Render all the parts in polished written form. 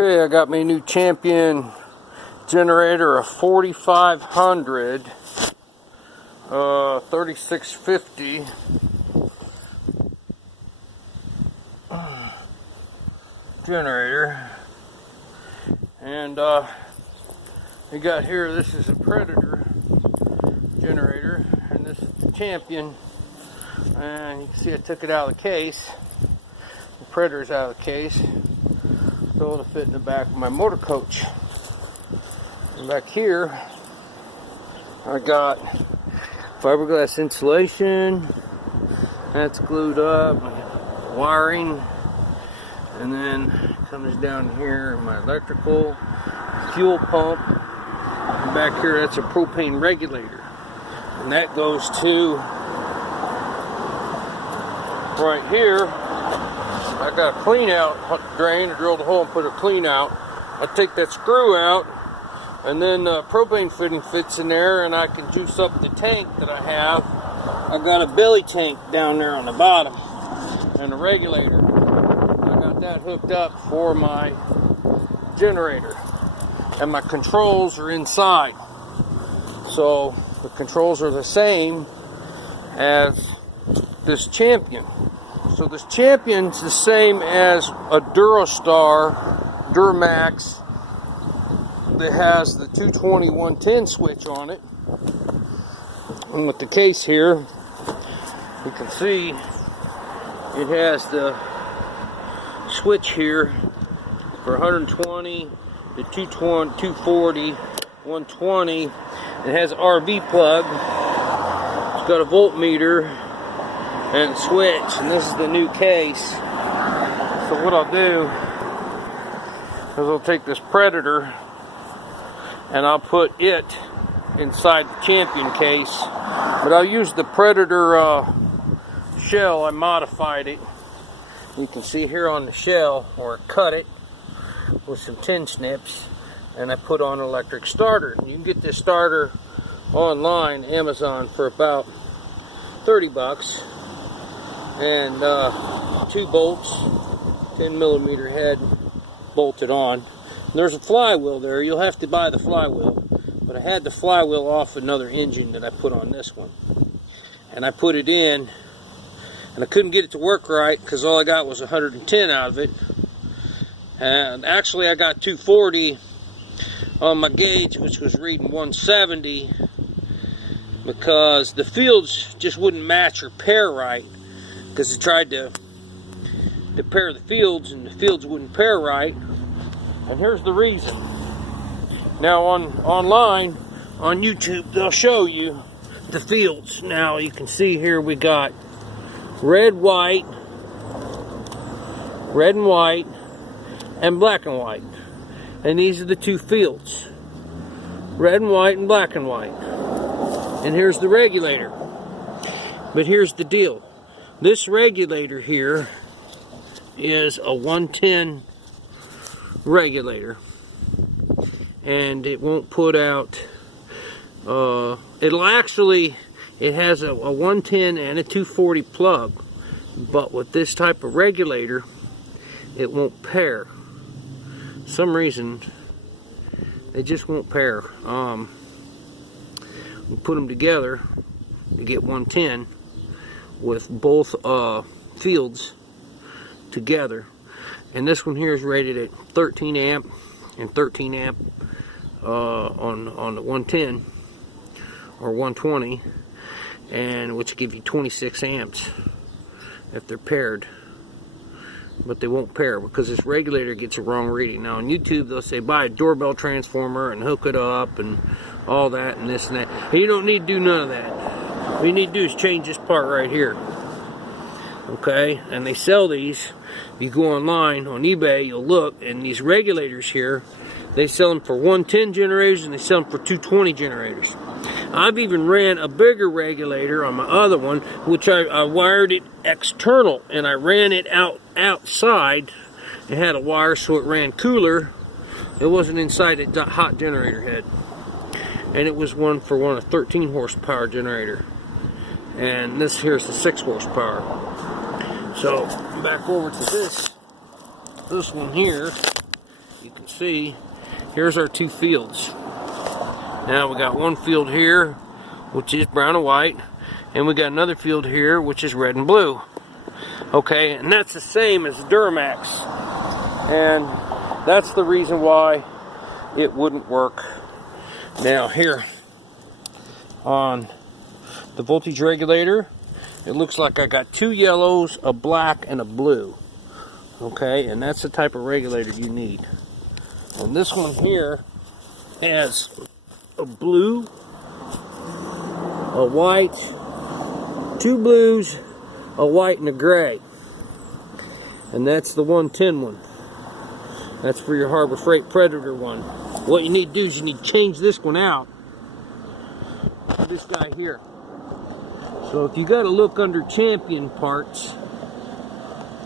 Okay, I got my new Champion generator, a 4500 3650 generator, and we got here, this is a Predator generator, and this is the Champion, and you can see I took it out of the case. The Predator's out of the case, so it'll fit in the back of my motor coach. And back here I got fiberglass insulation that's glued up, my wiring, and then comes down here my electrical, fuel pump, and back here that's a propane regulator, and that goes to right here. I got a clean out drain. I drilled a hole and put a clean out. I take that screw out, and then the propane fitting fits in there, and I can juice up the tank that I have. I got a belly tank down there on the bottom and a regulator. I got that hooked up for my generator, and my controls are inside. So the controls are the same as this Champion. So this Champion's the same as a Durastar Duramax that has the 220/110 switch on it. And with the case here, you can see it has the switch here for 120 to 220, 240, 120. It has an RV plug. It's got a voltmeter and switch, and this is the new case. So what I'll do is I'll take this Predator and I'll put it inside the Champion case, but I'll use the Predator shell. I modified it. You can see here on the shell where I cut it with some tin snips, and I put on an electric starter. You can get this starter online, Amazon, for about 30 bucks. And 2 bolts, 10mm head bolted on. And there's a flywheel there. You'll have to buy the flywheel, but I had the flywheel off another engine that I put on this one, and I put it in, and I couldn't get it to work right because all I got was 110 out of it. And actually I got 240 on my gauge, which was reading 170, because the fields just wouldn't match or pair right. Because I tried to pair the fields, and the fields wouldn't pair right. And here's the reason. Now online on YouTube, they'll show you the fields. Now you can see here we got red, white, red and white, and black and white. And these are the two fields, red and white and black and white. And here's the regulator. But here's the deal. This regulator here is a 110 regulator, and it won't put out, it has a 110 and a 240 plug, but with this type of regulator it won't pair. Some reason they just won't pair. We put them together to get 110 with both fields together, and this one here is rated at 13 amp and 13 amp on the 110 or 120, and which give you 26 amps if they're paired. But they won't pair because this regulator gets a wrong reading. Now on YouTube they'll say buy a doorbell transformer and hook it up and all that and this and that, and you don't need to do none of that. What you need to do is change this part right here. Okay, and they sell these. You go online on eBay, you'll look, and these regulators here, they sell them for 110 generators and they sell them for 220 generators. I've even ran a bigger regulator on my other one, which I wired it external, and I ran it outside. It had a wire so it ran cooler. It wasn't inside a hot generator head, and it was one for a 13 horsepower generator. And this here is the 6 horsepower. So back over to this one here you can see, here's our two fields. Now we got one field here, which is brown and white, and we got another field here, which is red and blue. Okay, and that's the same as Duramax. And that's the reason why it wouldn't work. Now here, on the voltage regulator, it looks like I got two yellows, a black, and a blue. Okay, and that's the type of regulator you need. And this one here has a blue, a white, two blues, a white, and a gray. And that's the 110 one. That's for your Harbor Freight Predator one. What you need to do is you need to change this one out. This guy here. So if you got to look under Champion parts,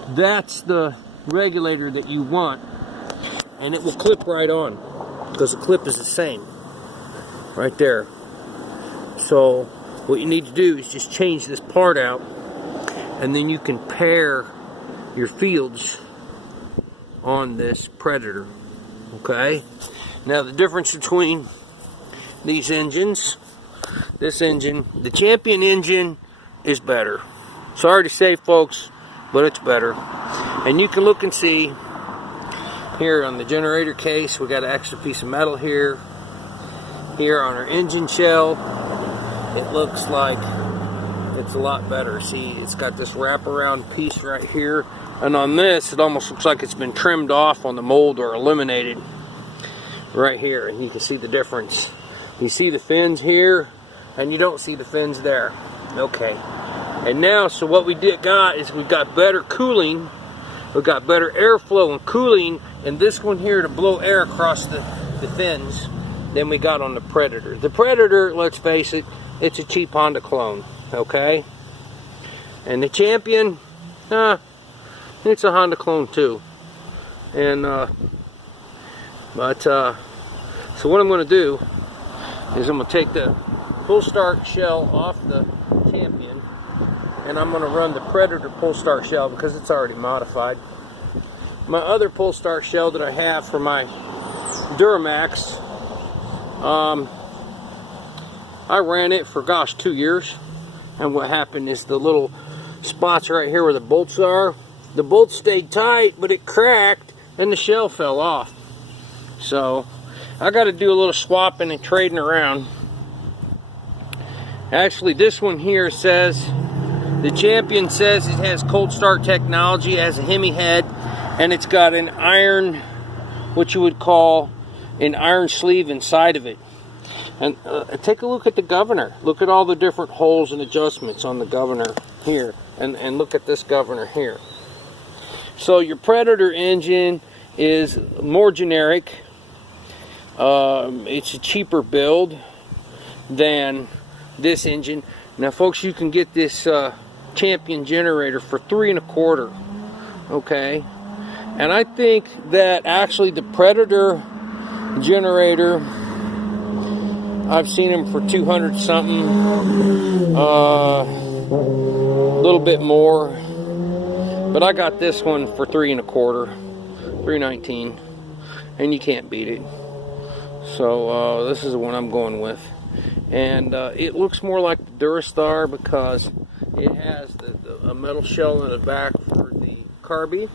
that's the regulator that you want, and it will clip right on because the clip is the same right there. So what you need to do is just change this part out, and then you can pair your fields on this Predator. Okay, now the difference between these engines, this engine, the Champion engine is better. Sorry to say, folks, but it's better. And you can look and see here on the generator case, we got an extra piece of metal here. Here on our engine shell, it looks like it's a lot better. See, it's got this wraparound piece right here. And on this, it almost looks like it's been trimmed off on the mold or eliminated right here. And you can see the difference. You see the fins here, and you don't see the fins there. Okay. And now, so what we got is we've got better cooling. We've got better airflow and cooling in this one here to blow air across the fins than we got on the Predator. The Predator, let's face it, it's a cheap Honda clone, okay? And the Champion, it's a Honda clone too. And, so what I'm going to do is I'm going to take the pull start shell off the Champion, and I'm going to run the Predator pull start shell because it's already modified. My other pull start shell that I have for my Duramax, I ran it for, gosh, 2 years. And what happened is the little spots right here where the bolts are, the bolts stayed tight, but it cracked and the shell fell off. So I got to do a little swapping and trading around. Actually, this one here says, the Champion says it has cold start technology, has a Hemi head, and it's got an iron, what you would call an iron sleeve inside of it. And take a look at the governor. Look at all the different holes and adjustments on the governor here. And look at this governor here. So your Predator engine is more generic. It's a cheaper build than this engine. Now, folks, you can get this Champion generator for $3 1/4. Okay, and I think that actually the Predator generator, I've seen them for 200 something, a little bit more, but I got this one for $3 1/4, $3.19, and you can't beat it. So this is the one I'm going with. And it looks more like the Durastar because it has a metal shell in the back for the carby,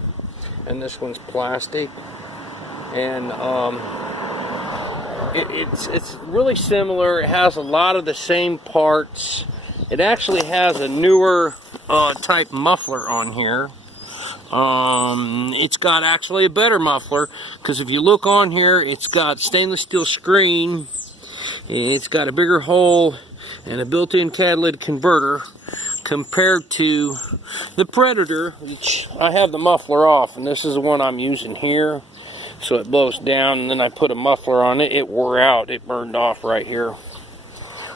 and this one's plastic. And it's really similar. It has a lot of the same parts. It actually has a newer type muffler on here. It's got actually a better muffler because if you look on here, it's got stainless steel screen. It's got a bigger hole and a built-in catalytic converter compared to the Predator, which I have the muffler off, and this is the one I'm using here. So it blows down, and then I put a muffler on it. It wore out. It burned off right here.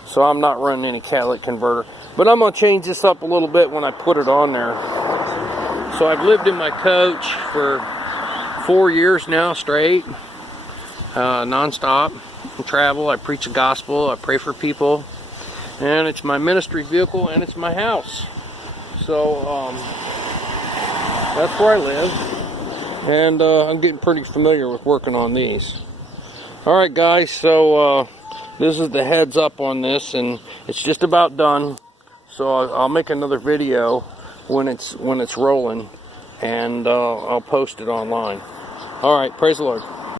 So I'm not running any catalytic converter. But I'm going to change this up a little bit when I put it on there. So I've lived in my coach for 4 years now straight, non-stop. I travel, I preach the gospel, I pray for people, and it's my ministry vehicle, and it's my house. So that's where I live. and I'm getting pretty familiar with working on these. Alright guys, so this is the heads up on this, and it's just about done. So I'll make another video when it's rolling, and I'll post it online. Alright, praise the Lord.